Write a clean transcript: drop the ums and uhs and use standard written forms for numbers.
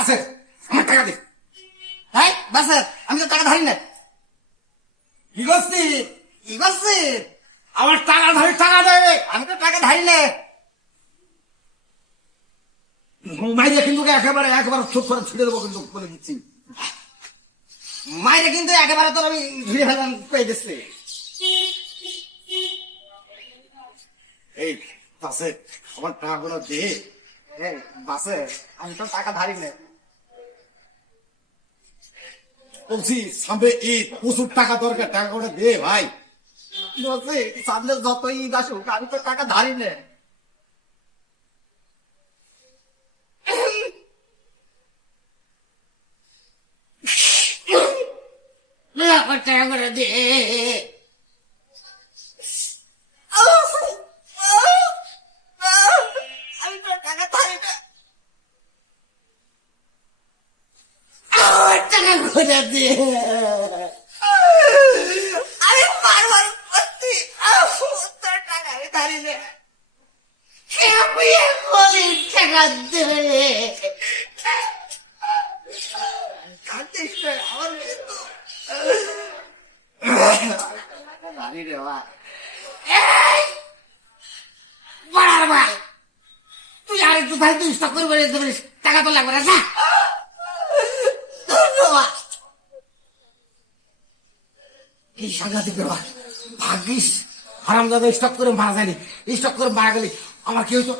বাসের আমার টাকা দে। হ্যাঁ বাসের আমি তো টাকা ধারি না। কি করছি? কি করছিস? আমার টাকা ধরে টাকা দেবে। আমি তো টাকা ধারি না। মাইরে কিন্তু একেবারে চুপ করে ছুটে দেবো কিন্তু বলে দিচ্ছি। মায়ের কিন্তু একেবারে তোর আমি ধুয়ে ফেলাম পেয়ে দিচ্ছি। এই বাসে আমার টাকাগুলো দে। এই বাসের আমি তো টাকা ধারি না। বলছি সামনে ঈদ, প্রচুর টাকা দরকার, টাকাগুলো দে ভাই। বলছি সামনে যত ঈদ আসুক আমি তো টাকা ধারি না। আমার টাকা করে দে। আমি তো টাকা ধারি না। আমার টাকা করে দে। আমি বারবার বলছি তোর টাকা আমি ধারি না। আমি এখনই টাকা দে। কাঁদিস না, আমার কিন্তু ধারি রে বাবা। এই বাড়ার ভাই, তুই আর একটু ভাই তুই স্টক করে বেরিয়ে দিতে পারিস, টাকা তো লাগবে না। যা। ধন্যবাদ। এই সাংঘাতিক ব্যাপার। ভাগ্যিস হারামজাদা স্টক করে মারা যায়নি। স্টক করে মারা গেলে আমার কি হইতো?